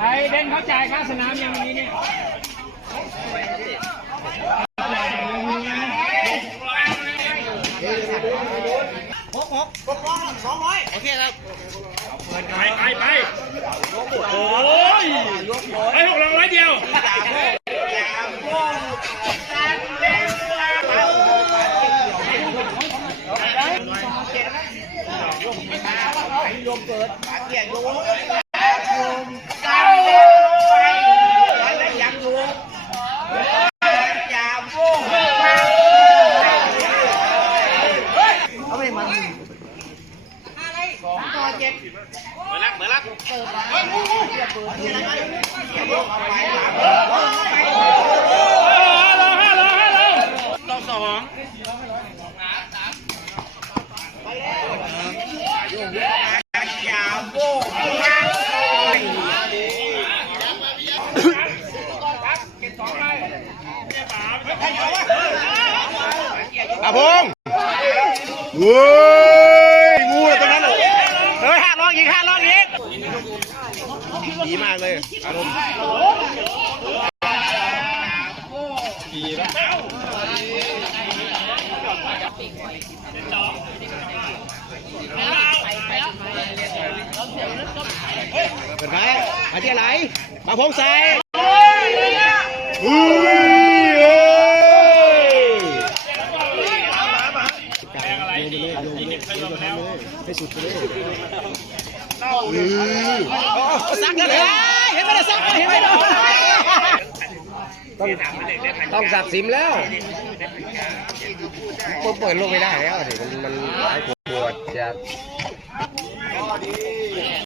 ไอ้เบนเขาจ่ายค่าสนามยังนี้เนี่ย ครบสองร้อยโอเคแล้วไปไปไปโอ้ยไปหกร้อยเดียวอาพงษ์เฮ้ยงูเลยตรงนั้นเลยเฮ้ยห้าลองอีกห้ดีมากเลยอารมณ์เปิดไฟมาที่อะไร มาพงใส่เฮ้ยเฮ้ย ซักกันเลยเห็นไหมล่ะซักเห็นไหมล่ะต้องต้องสับสิมแล้วเปิดลูกไม่ได้แล้วดิมันมันหลายปวดจะ